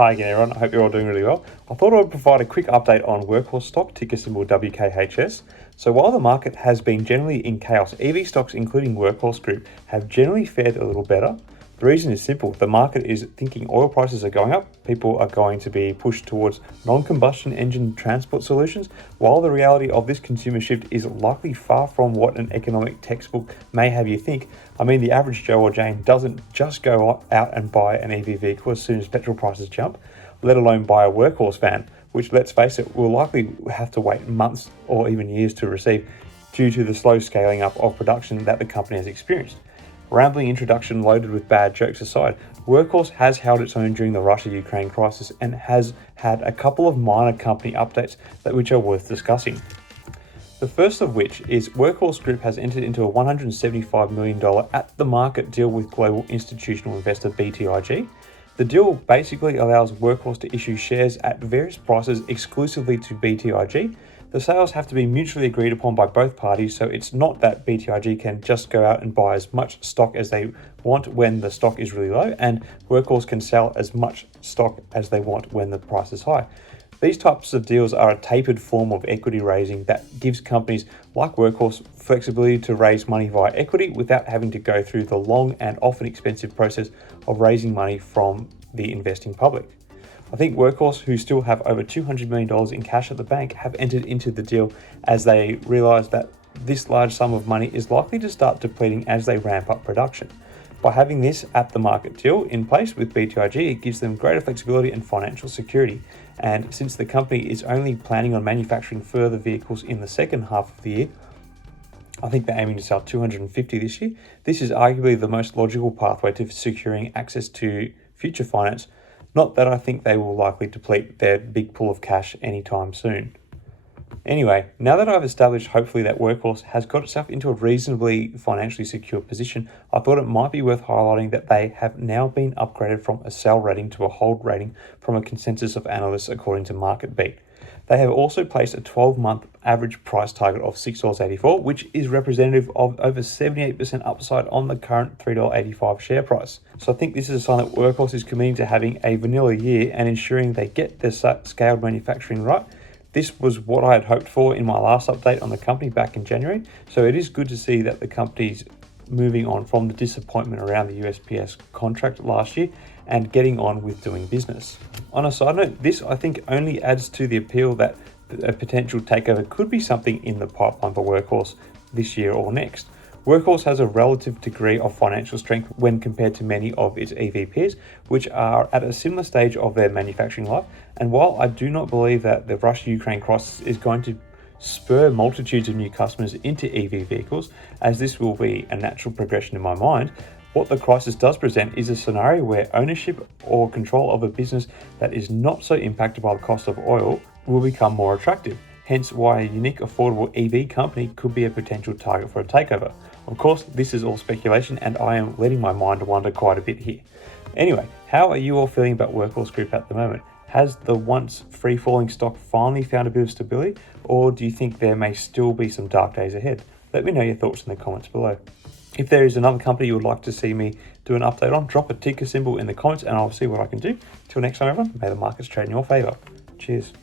Hi again everyone, I hope you're all doing really well. I thought I would provide a quick update on Workhorse stock, ticker symbol WKHS. So while the market has been generally in chaos, EV stocks including Workhorse Group have generally fared a little better. The reason is simple, the market is thinking oil prices are going up, people are going to be pushed towards non-combustion engine transport solutions, while the reality of this consumer shift is likely far from what an economic textbook may have you think. I mean, the average Joe or Jane doesn't just go out and buy an EV vehicle as soon as petrol prices jump, let alone buy a Workhorse van, which, let's face it, will likely have to wait months or even years to receive due to the slow scaling up of production that the company has experienced. Rambling introduction loaded with bad jokes aside, Workhorse has held its own during the Russia-Ukraine crisis and has had a couple of minor company updates which are worth discussing. The first of which is Workhorse Group has entered into a $175 million at-the-market deal with global institutional investor BTIG. The deal basically allows Workhorse to issue shares at various prices exclusively to BTIG. The sales have to be mutually agreed upon by both parties, so it's not that BTIG can just go out and buy as much stock as they want when the stock is really low, and Workhorse can sell as much stock as they want when the price is high. These types of deals are a tapered form of equity raising that gives companies like Workhorse flexibility to raise money via equity without having to go through the long and often expensive process of raising money from the investing public. I think Workhorse, who still have over $200 million in cash at the bank, have entered into the deal as they realise that this large sum of money is likely to start depleting as they ramp up production. By having this at-the-market deal in place with BTIG, it gives them greater flexibility and financial security. And since the company is only planning on manufacturing further vehicles in the second half of the year, I think they're aiming to sell 250 this year. This is arguably the most logical pathway to securing access to future finance. Not that I think they will likely deplete their big pool of cash anytime soon. Anyway, now that I've established hopefully that Workhorse has got itself into a reasonably financially secure position, I thought it might be worth highlighting that they have now been upgraded from a sell rating to a hold rating from a consensus of analysts according to MarketBeat. They have also placed a 12-month average price target of $6.84, which is representative of over 78% upside on the current $3.85 share price. So I think this is a sign that Workhorse is committing to having a vanilla year and ensuring they get their scaled manufacturing right. This was what I had hoped for in my last update on the company back in January, so it is good to see that the company's moving on from the disappointment around the USPS contract last year and getting on with doing business. On a side note, this I think only adds to the appeal that a potential takeover could be something in the pipeline for Workhorse this year or next. Workhorse has a relative degree of financial strength when compared to many of its EV peers, which are at a similar stage of their manufacturing life. And while I do not believe that the Russia-Ukraine crisis is going to spur multitudes of new customers into EV vehicles, as this will be a natural progression in my mind, what the crisis does present is a scenario where ownership or control of a business that is not so impacted by the cost of oil will become more attractive. Hence why a unique, affordable EV company could be a potential target for a takeover. Of course, this is all speculation and I am letting my mind wander quite a bit here. Anyway, how are you all feeling about Workhorse Group at the moment? Has the once free-falling stock finally found a bit of stability, or do you think there may still be some dark days ahead? Let me know your thoughts in the comments below. If there is another company you would like to see me do an update on, drop a ticker symbol in the comments and I'll see what I can do. Till next time everyone, may the markets trade in your favour. Cheers.